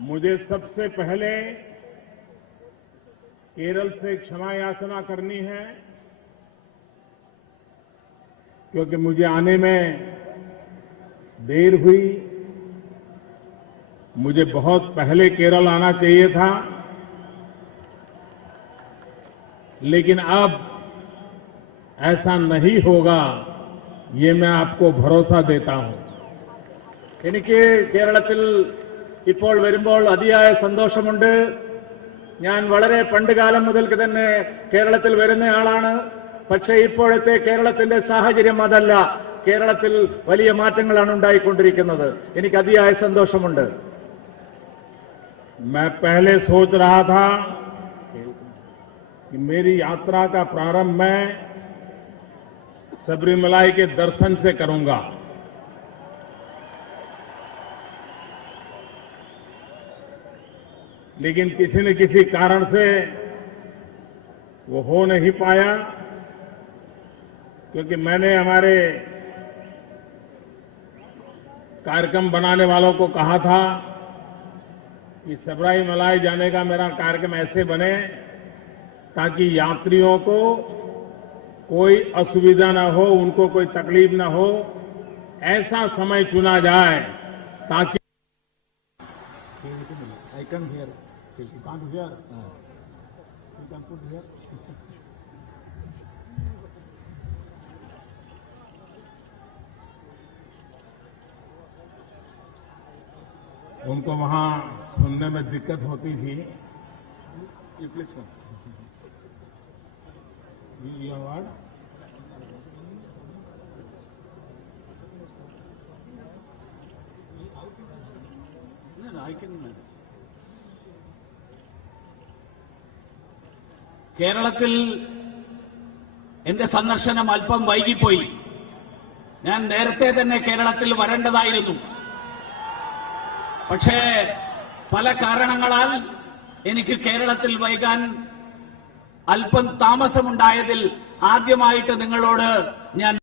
मुझे सबसे पहले केरल से क्षमा याचना करनी है, क्योंकि मुझे आने में देर हुई। मुझे बहुत पहले केरल आना चाहिए था, लेकिन अब ऐसा नहीं होगा, ये मैं आपको भरोसा देता हूं। എനിക്ക് കേരളത്തിൽ ഇപ്പോൾ വരുമ്പോൾ അതിയായ സന്തോഷമുണ്ട്. ഞാൻ വളരെ പണ്ടുകാലം മുതൽക്ക് തന്നെ കേരളത്തിൽ വരുന്നയാളാണ്. പക്ഷേ ഇപ്പോഴത്തെ കേരളത്തിന്റെ സാഹചര്യം അതല്ല. കേരളത്തിൽ വലിയ മാറ്റങ്ങളാണ് ഉണ്ടായിക്കൊണ്ടിരിക്കുന്നത്. എനിക്ക് അതിയായ സന്തോഷമുണ്ട്. मैं पहले सोच रहा था कि मेरी यात्रा का प्रारंभ मैं सबरीमलाई के दर्शन से करूंगा, लेकिन किसी न किसी कारण से वो हो नहीं पाया, क्योंकि मैंने हमारे कार्यक्रम बनाने वालों को कहा था कि सबरीमलाई जाने का मेरा कार्यक्रम ऐसे बने ताकि यात्रियों को कोई असुविधा न हो, उनको कोई तकलीफ न हो। ऐसा समय चुना जाए ताकि I can hear. You can't hear. You can put here. उनको वहां सुनने में दिक्कत होती थी। You please come. Your word? No, I can. കേരളത്തിൽ എന്റെ സന്ദർശനം അല്പം വൈകിപ്പോയി. ഞാൻ നേരത്തെ തന്നെ കേരളത്തിൽ വരേണ്ടതായിരുന്നു. പക്ഷേ പല കാരണങ്ങളാൽ എനിക്ക് കേരളത്തിൽ വൈകാൻ അല്പം താമസമുണ്ടായതിൽ ആദ്യമായിട്ട് നിങ്ങളോട് ഞാൻ